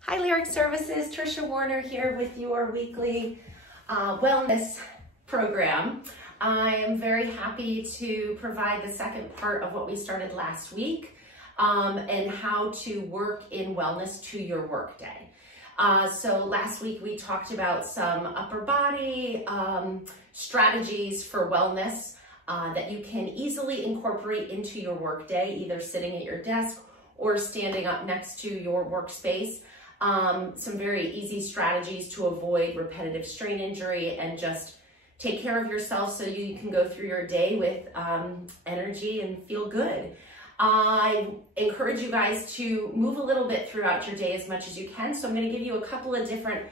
Hi Lyric Services, Tricia Warner here with your weekly wellness program. I am very happy to provide the second part of what we started last week and how to work in wellness to your workday. So last week we talked about some upper body strategies for wellness that you can easily incorporate into your workday, either sitting at your desk or standing up next to your workspace. Some very easy strategies to avoid repetitive strain injury and just take care of yourself so you can go through your day with energy and feel good. I encourage you guys to move a little bit throughout your day as much as you can. So I'm going to give you a couple of different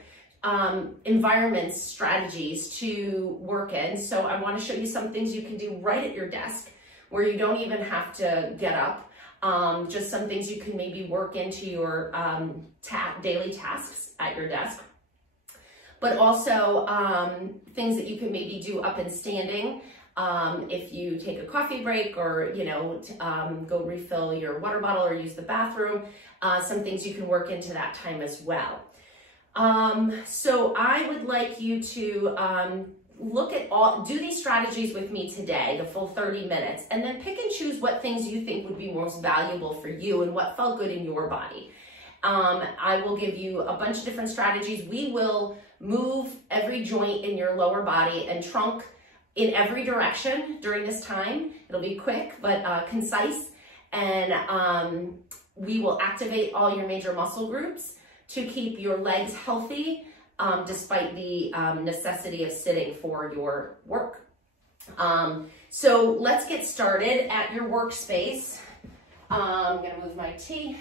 environments, strategies to work in. So I want to show you some things you can do right at your desk where you don't even have to get up. Just some things you can maybe work into your daily tasks at your desk, but also things that you can maybe do up and standing if you take a coffee break or, go refill your water bottle or use the bathroom, some things you can work into that time as well. So I would like you to do these strategies with me today, the full 30 minutes, and then pick and choose what things you think would be most valuable for you and what felt good in your body. I will give you a bunch of different strategies. We will move every joint in your lower body and trunk in every direction during this time. It'll be quick, but concise, and we will activate all your major muscle groups to keep your legs healthy, despite the necessity of sitting for your work. So let's get started at your workspace. I'm gonna move my tea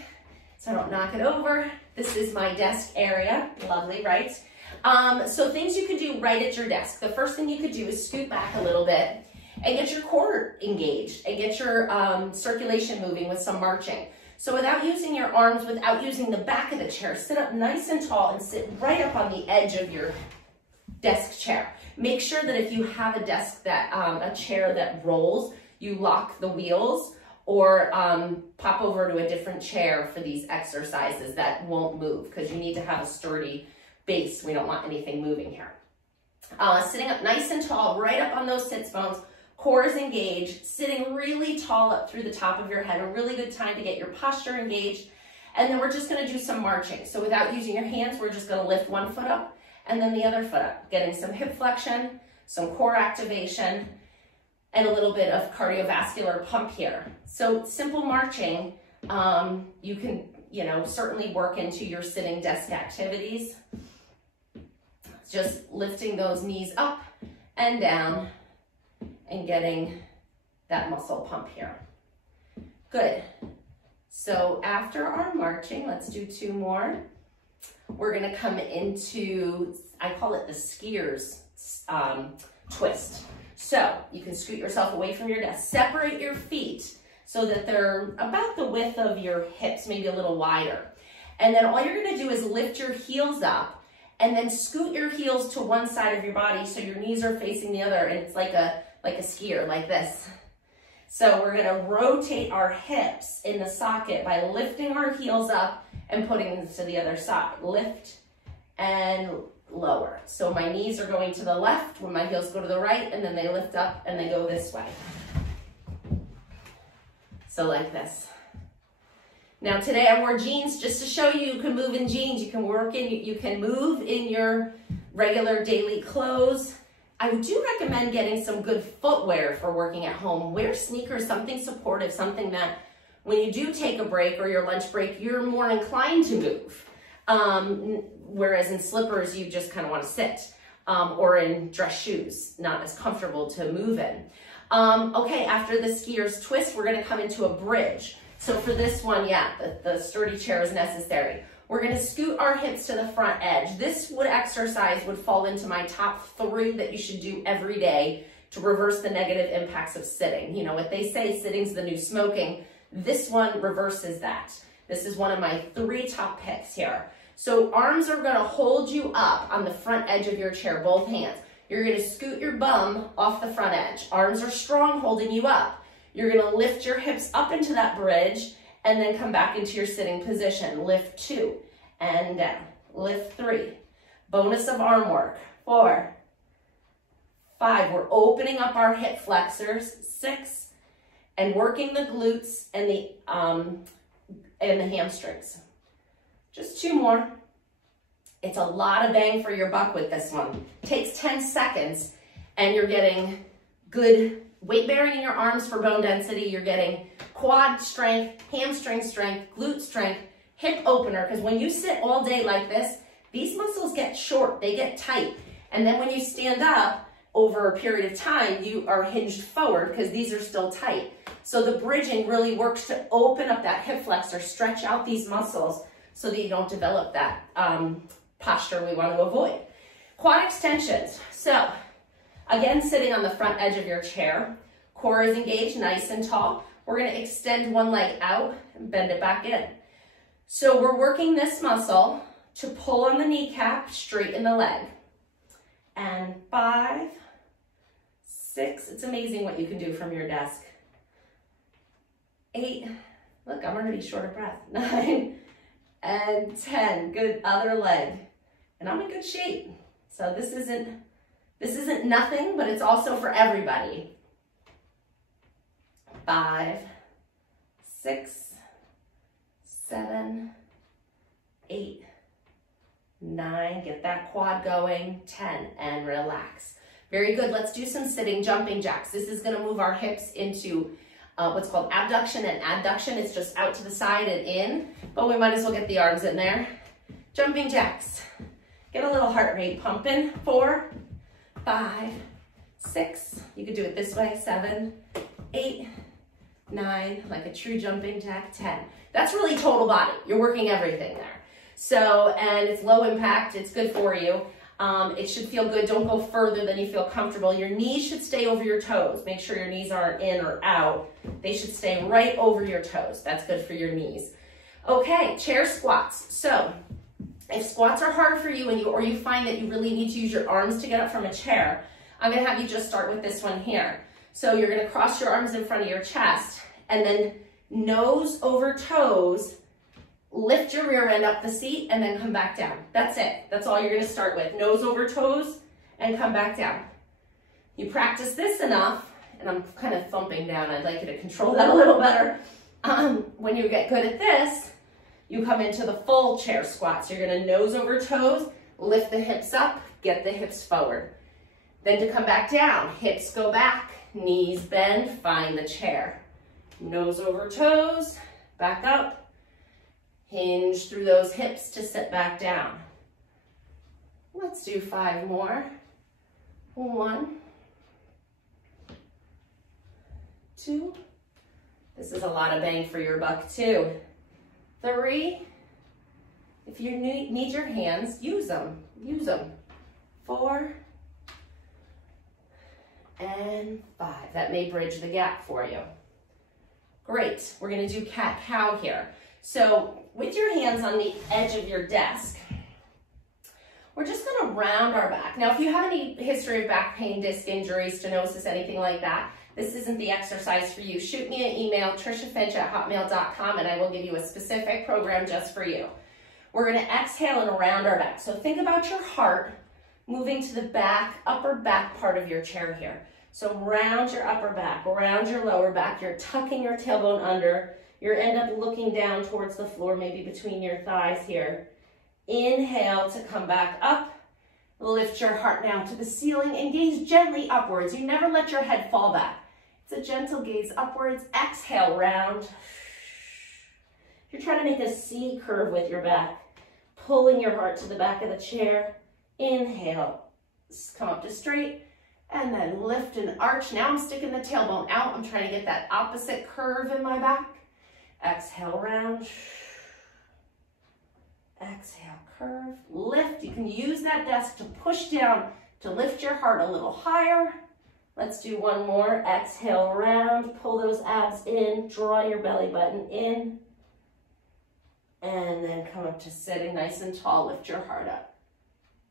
so I don't knock it over. This is my desk area, lovely, right? So things you can do right at your desk. The first thing you could do is scoot back a little bit and get your core engaged and get your circulation moving with some marching. So without using your arms, without using the back of the chair, sit up nice and tall and sit right up on the edge of your desk chair. Make sure that if you have a desk that, a chair that rolls, you lock the wheels or pop over to a different chair for these exercises that won't move because you need to have a sturdy base. We don't want anything moving here. Sitting up nice and tall, right up on those sits bones. Core is engaged, sitting really tall up through the top of your head, a really good time to get your posture engaged. And then we're just gonna do some marching. So without using your hands, we're just gonna lift one foot up and then the other foot up, getting some hip flexion, some core activation, and a little bit of cardiovascular pump here. So simple marching, you can, certainly work into your sitting desk activities. Just lifting those knees up and down and getting that muscle pump here. Good. So after our marching, let's do two more. We're gonna come into, I call it the skier's twist. So you can scoot yourself away from your desk, separate your feet so that they're about the width of your hips, maybe a little wider. And then all you're gonna do is lift your heels up and then scoot your heels to one side of your body so your knees are facing the other, and it's like a skier, like this. So we're gonna rotate our hips in the socket by lifting our heels up and putting them to the other side. Lift and lower. So my knees are going to the left when my heels go to the right, and then they lift up and they go this way. So like this. Now today I wore jeans just to show you can move in jeans. You can work in, you can move in your regular daily clothes. I do recommend getting some good footwear for working at home. Wear sneakers, something supportive, something that when you do take a break or your lunch break, you're more inclined to move. Whereas in slippers, you just kind of want to sit, or in dress shoes, not as comfortable to move in. Okay, after the skier's twist, we're going to come into a bridge. So for this one, yeah, the sturdy chair is necessary. We're gonna scoot our hips to the front edge. This exercise would fall into my top 3 that you should do every day to reverse the negative impacts of sitting. You know what they say, sitting's the new smoking. This one reverses that. This is one of my 3 top picks here. So arms are gonna hold you up on the front edge of your chair, both hands. You're gonna scoot your bum off the front edge. Arms are strong, holding you up. You're gonna lift your hips up into that bridge and then come back into your sitting position. Lift 2 and down. Lift 3. Bonus of arm work. 4, 5. We're opening up our hip flexors. 6, and working the glutes and the hamstrings. Just 2 more. It's a lot of bang for your buck with this one. Takes 10 seconds, and you're getting good weight bearing in your arms for bone density. You're getting quad strength, hamstring strength, glute strength, hip opener, because when you sit all day like this, these muscles get short, they get tight. And then when you stand up over a period of time, you are hinged forward because these are still tight. So the bridging really works to open up that hip flexor, stretch out these muscles so that you don't develop that posture we want to avoid. Quad extensions. So again, sitting on the front edge of your chair, core is engaged, nice and tall. We're going to extend one leg out and bend it back in. So we're working this muscle to pull on the kneecap, straighten the leg. And 5, 6, it's amazing what you can do from your desk. 8, look, I'm already short of breath. 9 and 10, good, other leg. And I'm in good shape. So this isn't nothing, but it's also for everybody. 5, 6, 7, 8, 9, get that quad going, 10, and relax. Very good. Let's do some sitting jumping jacks. This is going to move our hips into what's called abduction and adduction. It's just out to the side and in, but we might as well get the arms in there. Jumping jacks. Get a little heart rate pumping. 4, 5, 6. You could do it this way. 7, 8, 9, like a true jumping jack. 10. That's really total body. You're working everything there. So, and it's low impact. It's good for you. It should feel good. Don't go further than you feel comfortable. Your knees should stay over your toes. Make sure your knees aren't in or out. They should stay right over your toes. That's good for your knees. Okay, chair squats. So if squats are hard for you or you find that you really need to use your arms to get up from a chair, I'm going to have you just start with this one here. So you're going to cross your arms in front of your chest and then nose over toes. Lift your rear end up the seat and then come back down. That's it. That's all you're going to start with. Nose over toes and come back down. You practice this enough, and I'm kind of thumping down. I'd like you to control that a little better. When you get good at this, you come into the full chair squats. You're going to nose over toes, lift the hips up, get the hips forward. Then to come back down, hips go back, knees bend, find the chair. Nose over toes, back up. Hinge through those hips to sit back down. Let's do 5 more. 1, 2. This is a lot of bang for your buck too. 3. If you need your hands, use them. Use them. 4 and 5. That may bridge the gap for you. Great. We're going to do cat-cow here. So with your hands on the edge of your desk, we're just going to round our back. Now, if you have any history of back pain, disc injury, stenosis, anything like that, this isn't the exercise for you. Shoot me an email, triciafinch@hotmail.com, and I will give you a specific program just for you. We're going to exhale and round our back. So think about your heart moving to the back, upper back part of your chair here. So round your upper back, round your lower back. You're tucking your tailbone under. You end up looking down towards the floor, maybe between your thighs here. Inhale to come back up. Lift your heart now to the ceiling and gaze gently upwards. You never let your head fall back. It's a gentle gaze upwards. Exhale, round. You're trying to make a C curve with your back. Pulling your heart to the back of the chair. Inhale, come up to straight. And then lift and arch. Now I'm sticking the tailbone out. I'm trying to get that opposite curve in my back. Exhale, round. Exhale, curve. Lift. You can use that desk to push down to lift your heart a little higher. Let's do one more. Exhale, round. Pull those abs in. Draw your belly button in. And then come up to sitting nice and tall. Lift your heart up.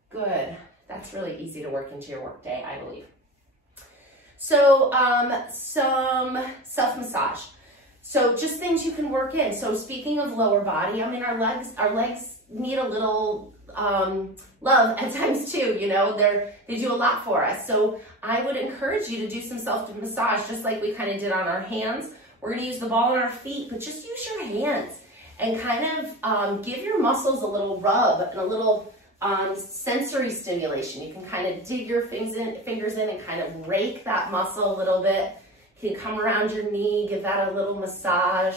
Good. That's really easy to work into your workday, I believe. So some self-massage. So just things you can work in. So speaking of lower body, I mean, our legs need a little love at times too, you know, they do a lot for us. So I would encourage you to do some self-massage, just like we kind of did on our hands. We're gonna use the ball on our feet, but just use your hands and kind of give your muscles a little rub and a little sensory stimulation. You can kind of dig your fingers in and kind of rake that muscle a little bit. You can come around your knee, give that a little massage.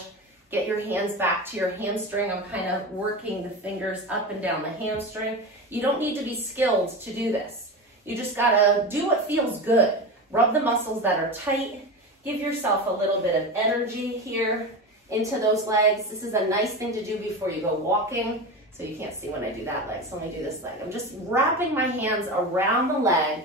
Get your hands back to your hamstring. I'm kind of working the fingers up and down the hamstring. You don't need to be skilled to do this. You just gotta do what feels good. Rub the muscles that are tight. Give yourself a little bit of energy here into those legs. This is a nice thing to do before you go walking. So you can't see when I do that leg, so let me do this leg. I'm just wrapping my hands around the leg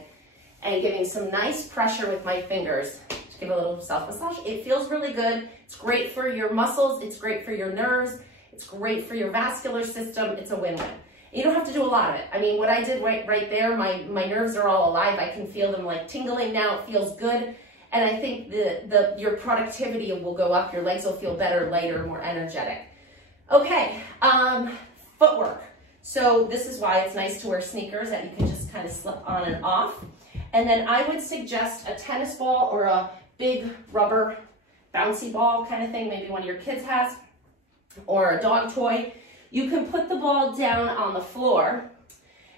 and giving some nice pressure with my fingers. Just give a little self-massage. It feels really good. It's great for your muscles. It's great for your nerves. It's great for your vascular system. It's a win-win. You don't have to do a lot of it. I mean, what I did right there, my nerves are all alive. I can feel them like tingling now. It feels good. And I think your productivity will go up. Your legs will feel better, lighter, more energetic. Okay, footwork. So this is why it's nice to wear sneakers that you can just kind of slip on and off. And then I would suggest a tennis ball or a big rubber bouncy ball kind of thing, maybe one of your kids has, or a dog toy. You can put the ball down on the floor,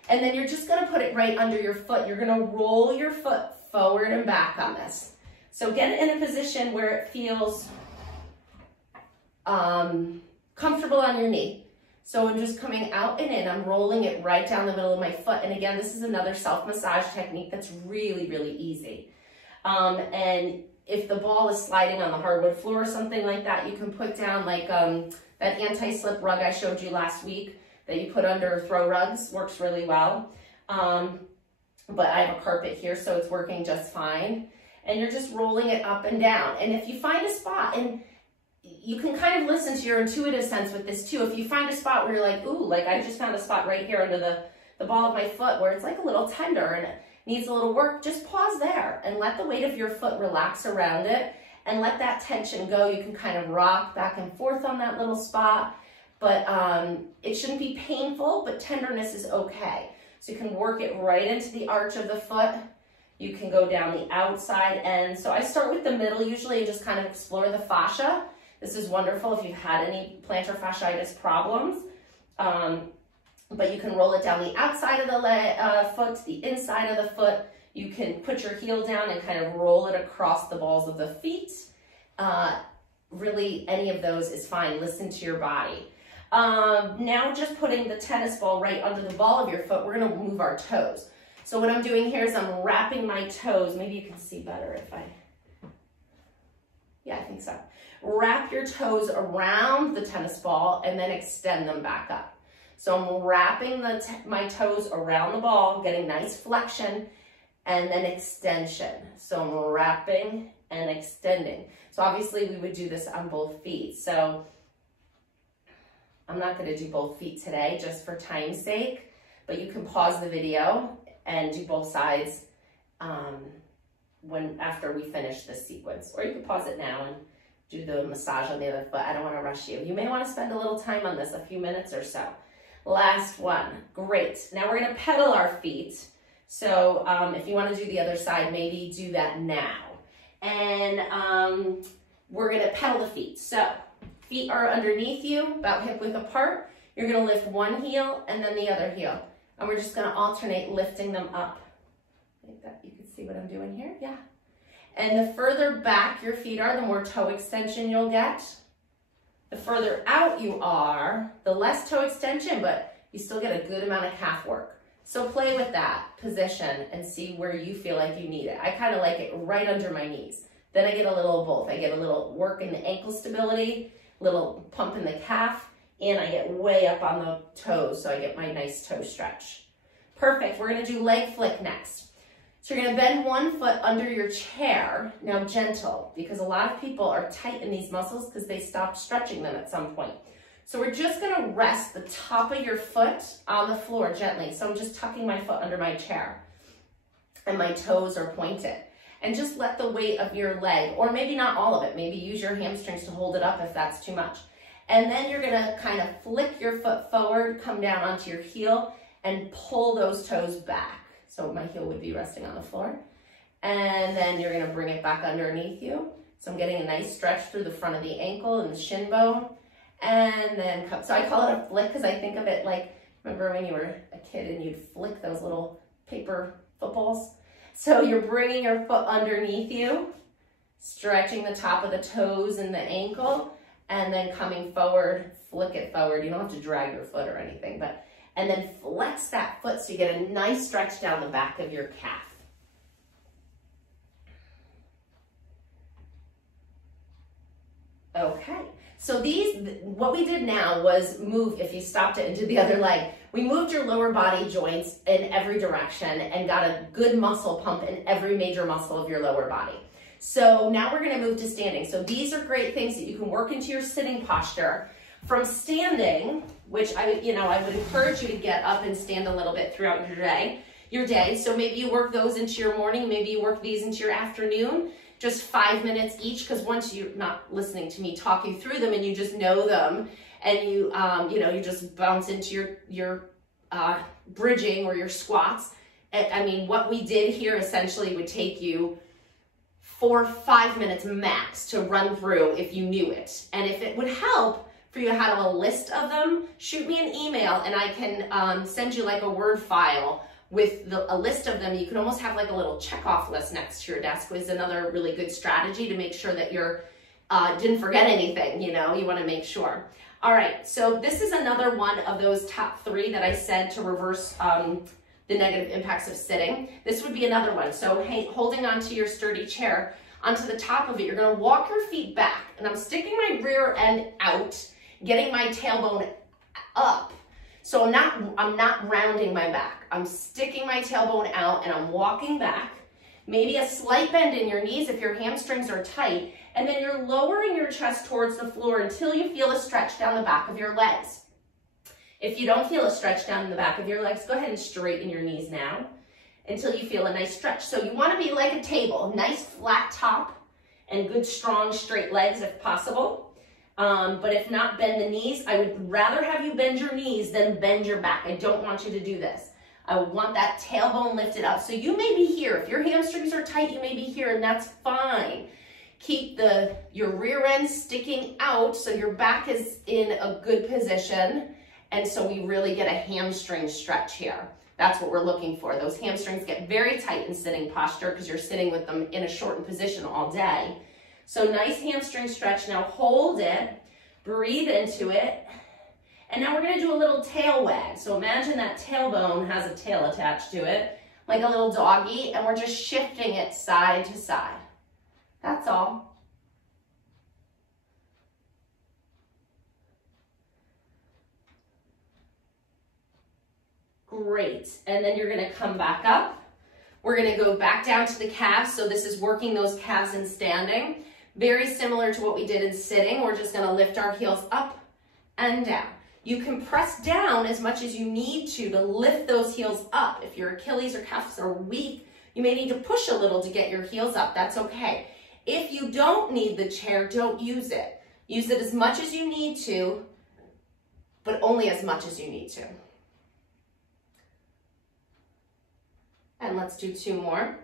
and then you're just gonna put it right under your foot. You're gonna roll your foot forward and back on this. So get it in a position where it feels comfortable on your knee. So I'm just coming out and in. I'm rolling it right down the middle of my foot. And again, this is another self-massage technique that's really, really easy. And if the ball is sliding on the hardwood floor or something like that, you can put down like that anti-slip rug I showed you last week that you put under throw rugs. Works really well. But I have a carpet here, so it's working just fine. And you're just rolling it up and down. And if you find a spot, and you can kind of listen to your intuitive sense with this too. If you find a spot where you're like, ooh, like I just found a spot right here under the ball of my foot where it's like a little tender and it needs a little work, just pause there and let the weight of your foot relax around it and let that tension go. You can kind of rock back and forth on that little spot, but it shouldn't be painful, but tenderness is okay. So you can work it right into the arch of the foot. You can go down the outside end. So I start with the middle usually and just kind of explore the fascia. This is wonderful if you've had any plantar fasciitis problems. But you can roll it down the outside of the foot to the inside of the foot. You can put your heel down and kind of roll it across the balls of the feet. Really, any of those is fine. Listen to your body. Now just putting the tennis ball right under the ball of your foot, we're gonna move our toes. So what I'm doing here is I'm wrapping my toes. Maybe you can see better if yeah, I think so. Wrap your toes around the tennis ball and then extend them back up. So I'm wrapping my toes around the ball, getting nice flexion and then extension. So I'm wrapping and extending. So obviously we would do this on both feet. So I'm not going to do both feet today just for time's sake, but you can pause the video and do both sides after we finish this sequence. Or you can pause it now and do the massage on the other foot. I don't want to rush you. You may want to spend a little time on this, a few minutes or so. Last one. Great. Now we're going to pedal our feet. So if you want to do the other side, maybe do that now. And we're going to pedal the feet. So feet are underneath you, about hip width apart. You're going to lift one heel and then the other heel. And we're just going to alternate lifting them up. I think that you can see what I'm doing here. Yeah. And the further back your feet are, the more toe extension you'll get. The further out you are, the less toe extension, but you still get a good amount of calf work. So play with that position and see where you feel like you need it. I kind of like it right under my knees. Then I get a little of both. I get a little work in the ankle stability, little pump in the calf, and I get way up on the toes, so I get my nice toe stretch. Perfect. We're going to do leg flick next. So you're going to bend one foot under your chair. Now gentle, because a lot of people are tight in these muscles because they stopped stretching them at some point. So we're just going to rest the top of your foot on the floor gently. So I'm just tucking my foot under my chair and my toes are pointed. and just let the weight of your leg, or maybe not all of it, maybe use your hamstrings to hold it up if that's too much. And then you're gonna kind of flick your foot forward, come down onto your heel, and pull those toes back. So my heel would be resting on the floor. And then you're gonna bring it back underneath you. So I'm getting a nice stretch through the front of the ankle and the shin bone. And then come, so I call it a flick because I think of it like, remember when you were a kid and you'd flick those little paper footballs? So you're bringing your foot underneath you, stretching the top of the toes and the ankle, and then coming forward, flick it forward. You don't have to drag your foot or anything, but, and then flex that foot so you get a nice stretch down the back of your calf. Okay, so what we did now was move, if you stopped it and did the other leg, we moved your lower body joints in every direction and got a good muscle pump in every major muscle of your lower body. So now we're gonna move to standing. So these are great things that you can work into your sitting posture. From standing, which I would encourage you to get up and stand a little bit throughout your day. So maybe you work those into your morning, maybe you work these into your afternoon. Just 5 minutes each, because once you're not listening to me talk you through them and you just know them, and you just bounce into your bridging or your squats. I mean, what we did here essentially would take you 4 or 5 minutes max to run through if you knew it. And if it would help for you to have a list of them, shoot me an email and I can send you like a Word file with a list of them. You can almost have like a little checkoff list next to your desk, which is another really good strategy to make sure that you're didn't forget anything, you want to make sure. All right, so this is another one of those top 3 that I said to reverse the negative impacts of sitting. This would be another one. So holding onto your sturdy chair, onto the top of it, you're going to walk your feet back, and I'm sticking my rear end out, getting my tailbone up. So I'm not rounding my back. I'm sticking my tailbone out and I'm walking back. Maybe a slight bend in your knees if your hamstrings are tight, and then you're lowering your chest towards the floor until you feel a stretch down the back of your legs. If you don't feel a stretch down in the back of your legs, go ahead and straighten your knees now until you feel a nice stretch. So you want to be like a table, nice flat top and good strong straight legs if possible. But if not, bend the knees. I would rather have you bend your knees than bend your back. I don't want you to do this. I want that tailbone lifted up. So you may be here. If your hamstrings are tight, you may be here, and that's fine. Keep your rear end sticking out so your back is in a good position. And so we really get a hamstring stretch here. That's what we're looking for. Those hamstrings get very tight in sitting posture because you're sitting with them in a shortened position all day. So nice hamstring stretch. Now hold it, breathe into it. And now we're gonna do a little tail wag. So imagine that tailbone has a tail attached to it, like a little doggy, and we're just shifting it side to side. That's all. Great, and then you're gonna come back up. We're gonna go back down to the calves. So this is working those calves in standing. Very similar to what we did in sitting. We're just gonna lift our heels up and down. You can press down as much as you need to lift those heels up. If your Achilles or calves are weak, you may need to push a little to get your heels up. That's okay. If you don't need the chair, don't use it. Use it as much as you need to, but only as much as you need to. And let's do 2 more.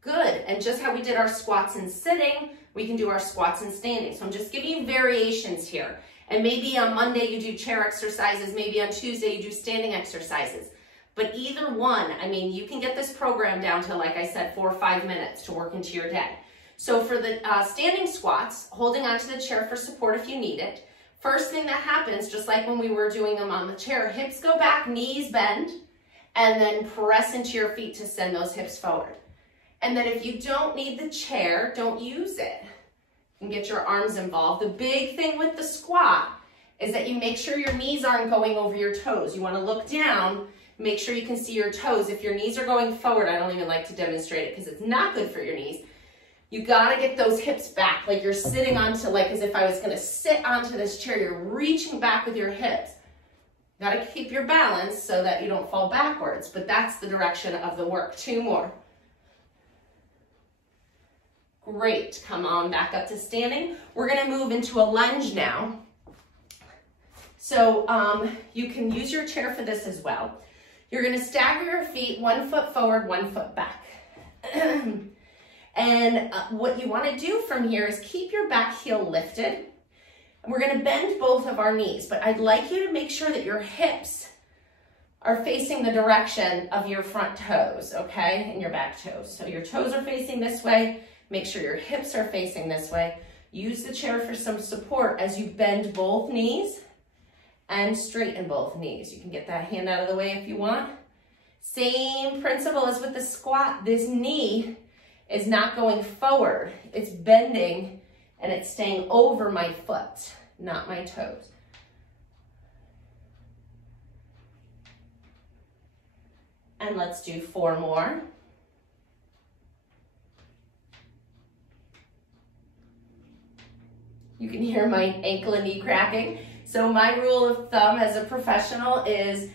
Good, and just how we did our squats and sitting, we can do our squats and standing. So I'm just giving you variations here. And maybe on Monday you do chair exercises, maybe on Tuesday you do standing exercises. But either one, I mean, you can get this program down to, like I said, 4 or 5 minutes to work into your day. So for the standing squats, holding onto the chair for support if you need it. First thing that happens, just like when we were doing them on the chair, hips go back, knees bend, and then press into your feet to send those hips forward. And then if you don't need the chair, don't use it. You can get your arms involved. The big thing with the squat is that you make sure your knees aren't going over your toes. You want to look down, make sure you can see your toes. If your knees are going forward, I don't even like to demonstrate it because it's not good for your knees. You got to get those hips back, like you're sitting onto, like as if I was going to sit onto this chair. You're reaching back with your hips. Got to keep your balance so that you don't fall backwards, but that's the direction of the work. 2 more. Great. Come on back up to standing. We're going to move into a lunge now. So you can use your chair for this as well. You're going to stagger your feet 1 foot forward, 1 foot back. And what you want to do from here is keep your back heel lifted. We're going to bend both of our knees, but I'd like you to make sure that your hips are facing the direction of your front toes, okay, and your back toes. So your toes are facing this way. Make sure your hips are facing this way. Use the chair for some support as you bend both knees and straighten both knees. You can get that hand out of the way if you want. Same principle as with the squat. This knee is not going forward. It's bending and it's staying over my foot, not my toes. And let's do 4 more. You can hear my ankle and knee cracking. So my rule of thumb as a professional is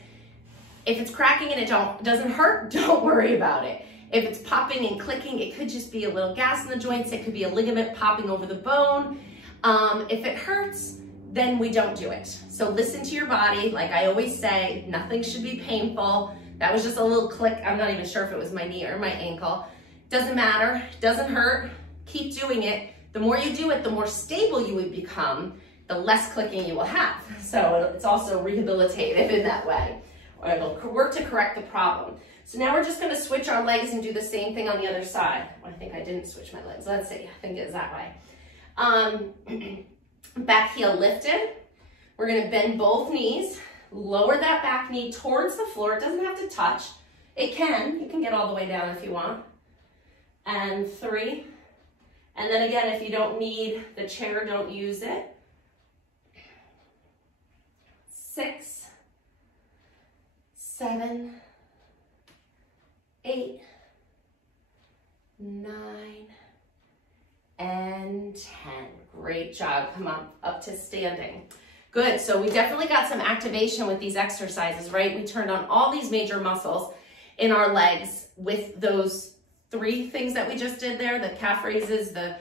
if it's cracking and it doesn't hurt, don't worry about it. If it's popping and clicking, it could just be a little gas in the joints. It could be a ligament popping over the bone. If it hurts, then we don't do it. So listen to your body. Like I always say, nothing should be painful. That was just a little click. I'm not even sure if it was my knee or my ankle. Doesn't matter, doesn't hurt. Keep doing it. The more you do it, the more stable you would become, the less clicking you will have. So it's also rehabilitative in that way. Or it'll work to correct the problem. So now we're just going to switch our legs and do the same thing on the other side. I think I didn't switch my legs. Let's see. I think it's that way. Back heel lifted. We're going to bend both knees. Lower that back knee towards the floor. It doesn't have to touch. It can. You can get all the way down if you want. And 3. And then again, if you don't need the chair, don't use it. 6, 7, 8, 9, and 10. Great job. Come on, up to standing. Good. So we definitely got some activation with these exercises, right? We turned on all these major muscles in our legs with those 3 things that we just did there, the calf raises, the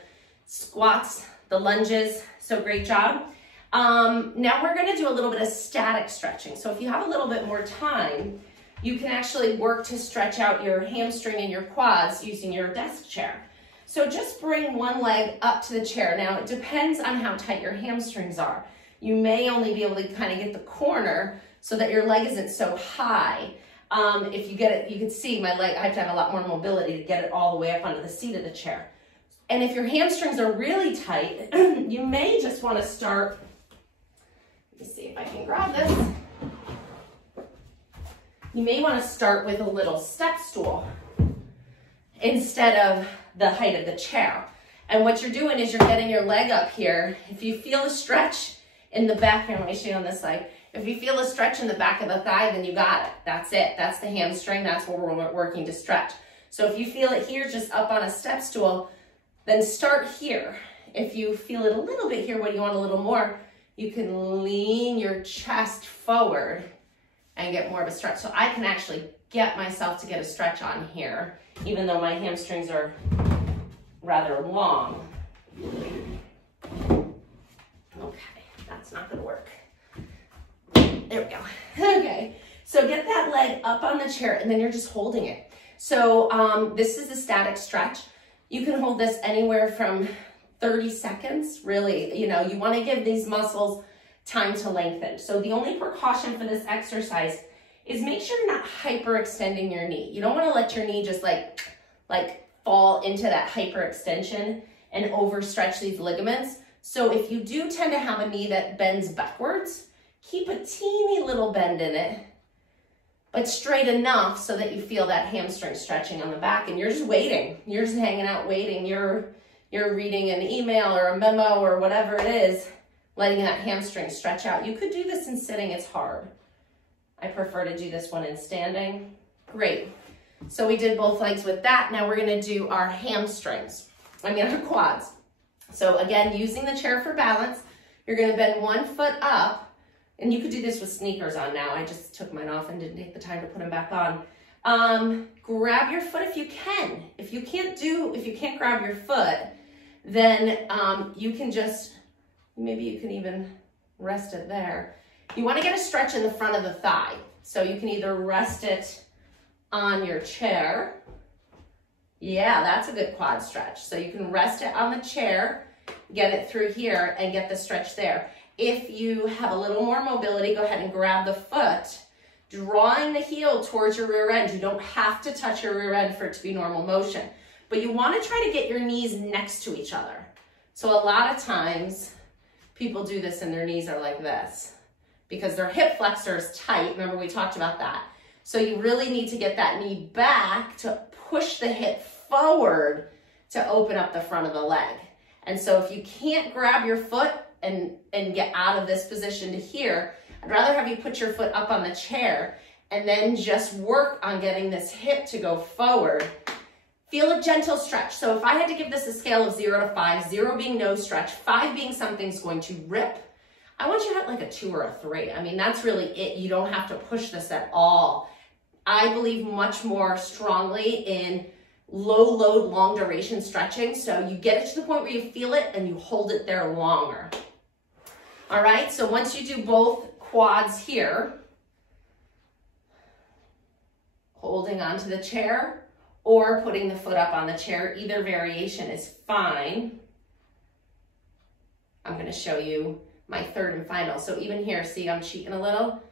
squats, the lunges. So great job. Now we're going to do a little bit of static stretching. So if you have a little bit more time, you can actually work to stretch out your hamstring and your quads using your desk chair. So just bring one leg up to the chair. Now it depends on how tight your hamstrings are. You may only be able to kind of get the corner so that your leg isn't so high. If you get it, you can see my leg, I have to have a lot more mobility to get it all the way up onto the seat of the chair. And if your hamstrings are really tight, you may just want to start, let me see if I can grab this. You may want to start with a little step stool instead of the height of the chair. And what you're doing is you're getting your leg up here. If you feel a stretch in the back, here, let me show you on this side. If you feel a stretch in the back of the thigh, then you got it. That's it. That's the hamstring. That's where we're working to stretch. So if you feel it here, just up on a step stool, then start here. If you feel it a little bit here, when you want a little more, you can lean your chest forward and get more of a stretch. So I can actually get myself to get a stretch on here, even though my hamstrings are rather long. Okay, that's not gonna work. There we go. Okay, so get that leg up on the chair and then you're just holding it. So this is a static stretch. You can hold this anywhere from 30 seconds, really. You know, you want to give these muscles time to lengthen. So the only precaution for this exercise is make sure you're not hyperextending your knee. You don't want to let your knee just like fall into that hyperextension and overstretch these ligaments. So if you do tend to have a knee that bends backwards, keep a teeny little bend in it, but straight enough so that you feel that hamstring stretching on the back, and you're just waiting. You're just hanging out waiting. You're reading an email or a memo or whatever it is, letting that hamstring stretch out. You could do this in sitting, it's hard. I prefer to do this one in standing. Great. So we did both legs with that. Now we're gonna do our hamstrings. Our quads. So again, using the chair for balance, you're gonna bend one foot up. and you could do this with sneakers on now. I just took mine off and didn't take the time to put them back on. Grab your foot if you can. If you can't grab your foot, then you can just, maybe you can even rest it there. You want to get a stretch in the front of the thigh. So you can either rest it on your chair. Yeah, that's a good quad stretch. So you can rest it on the chair, get it through here, and get the stretch there. If you have a little more mobility, go ahead and grab the foot, drawing the heel towards your rear end. You don't have to touch your rear end for it to be normal motion, but you want to try to get your knees next to each other. So a lot of times people do this and their knees are like this because their hip flexor is tight. Remember, we talked about that. So you really need to get that knee back to push the hip forward to open up the front of the leg. And so if you can't grab your foot and get out of this position to here, I'd rather have you put your foot up on the chair and then just work on getting this hip to go forward. Feel a gentle stretch. So if I had to give this a scale of 0 to 5, 0 being no stretch, 5 being something's going to rip, I want you to have like a 2 or a 3. I mean, that's really it. You don't have to push this at all. I believe much more strongly in low load, long duration stretching. So you get it to the point where you feel it and you hold it there longer. All right, so once you do both quads here, holding onto the chair or putting the foot up on the chair, either variation is fine. I'm gonna show you my third and final. So even here, see I'm cheating a little?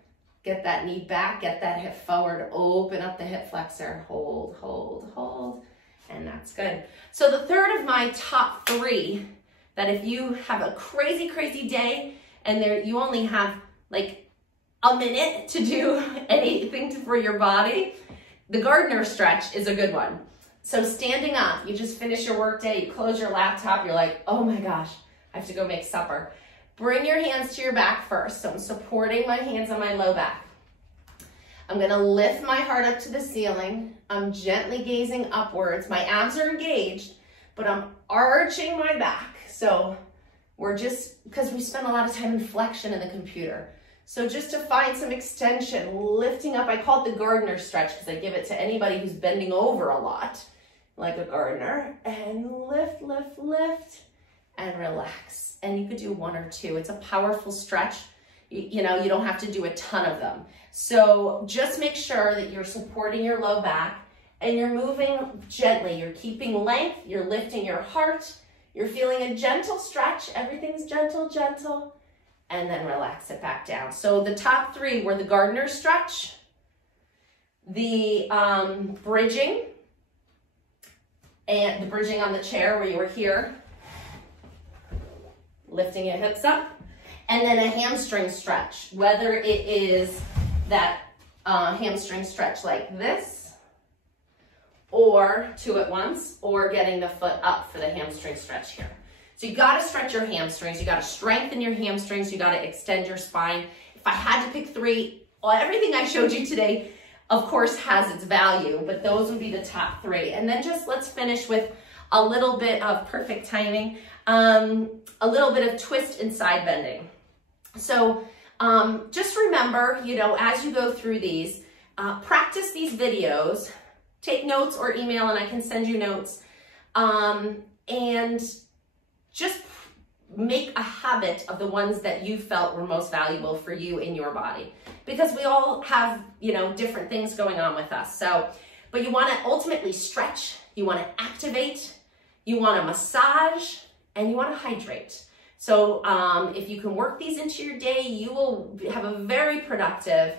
Get that knee back, get that hip forward, open up the hip flexor, hold, hold, hold, and that's good. So the third of my top 3, that if you have a crazy, crazy day and you only have like a minute to do anything for your body, the gardener stretch is a good one. So standing up, you just finish your work day, you close your laptop, you're like, oh my gosh, I have to go make supper. Bring your hands to your back first. So I'm supporting my hands on my low back. I'm gonna lift my heart up to the ceiling. I'm gently gazing upwards. My abs are engaged, but I'm arching my back. So we're just, because we spend a lot of time in flexion in the computer. So just to find some extension, lifting up, I call it the gardener stretch because I give it to anybody who's bending over a lot, like a gardener, and lift, lift, lift, and relax. And you could do 1 or 2. It's a powerful stretch. You know, you don't have to do a ton of them. So just make sure that you're supporting your low back and you're moving gently. You're keeping length, you're lifting your heart, you're feeling a gentle stretch. Everything's gentle, gentle, and then relax it back down. So the top 3 were the gardener stretch, the bridging, and the bridging on the chair where you were here, lifting your hips up, and then a hamstring stretch, whether it is that hamstring stretch like this, or 2 at once, or getting the foot up for the hamstring stretch here. So you gotta stretch your hamstrings, you gotta strengthen your hamstrings, you gotta extend your spine. If I had to pick 3, well, everything I showed you today, of course, has its value, but those would be the top 3. And then just let's finish with a little bit of perfect timing, a little bit of twist and side bending. So just remember, you know, as you go through these, practice these videos, take notes or email and I can send you notes, and just make a habit of the ones that you felt were most valuable for you in your body, because we all have, you know, different things going on with us. So, but you want to ultimately stretch, you want to activate, you want to massage, and you want to hydrate. So if you can work these into your day, you will have a very productive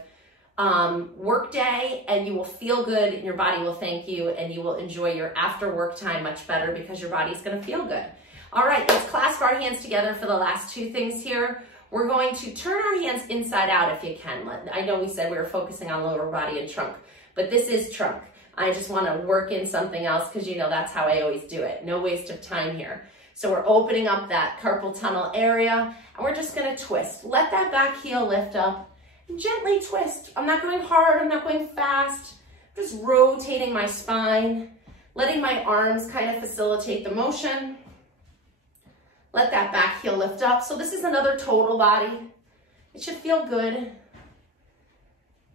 work day, and you will feel good and your body will thank you, and you will enjoy your after work time much better because your body's going to feel good. All right, let's clasp our hands together for the last 2 things here. We're going to turn our hands inside out if you can. I know we said we were focusing on lower body and trunk, but this is trunk. I just want to work in something else because, you know, that's how I always do it. No waste of time here. So we're opening up that carpal tunnel area, and we're just going to twist. Let that back heel lift up and gently twist. I'm not going hard, I'm not going fast. I'm just rotating my spine, letting my arms kind of facilitate the motion. Let that back heel lift up. So this is another total body. It should feel good.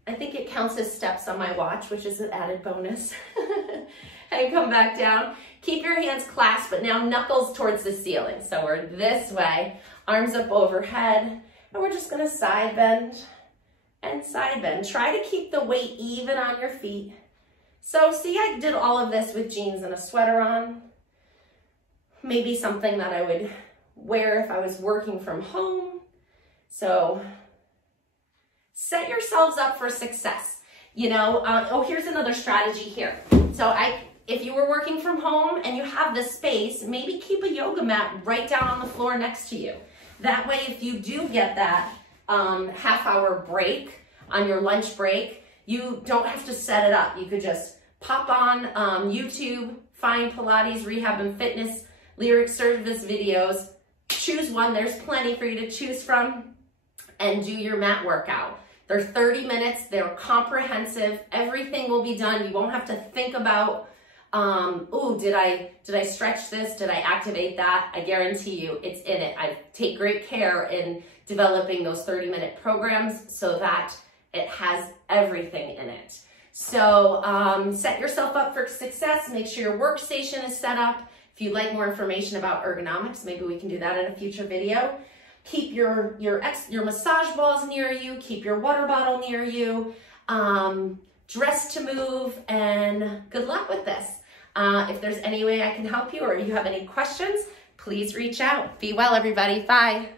I think it counts as steps on my watch, which is an added bonus. And come back down. Keep your hands clasped, but now knuckles towards the ceiling. So we're this way, arms up overhead, and we're just gonna side bend and side bend. Try to keep the weight even on your feet. So see, I did all of this with jeans and a sweater on. Maybe something that I would wear if I was working from home. So set yourselves up for success. You know, oh, here's another strategy here. So if you were working from home and you have the space, maybe keep a yoga mat right down on the floor next to you. That way, if you do get that half-hour break on your lunch break, you don't have to set it up. You could just pop on YouTube, find Pilates, rehab, and fitness, lyric service videos, choose one. There's plenty for you to choose from, and do your mat workout. They're 30 minutes. They're comprehensive. Everything will be done. You won't have to think about, oh, did I stretch this? Did I activate that? I guarantee you it's in it. I take great care in developing those 30-minute programs so that it has everything in it. So set yourself up for success. Make sure your workstation is set up. If you'd like more information about ergonomics, maybe we can do that in a future video. Keep your massage balls near you. Keep your water bottle near you. Dress to move, and good luck with this. If there's any way I can help you or you have any questions, please reach out. Be well, everybody. Bye.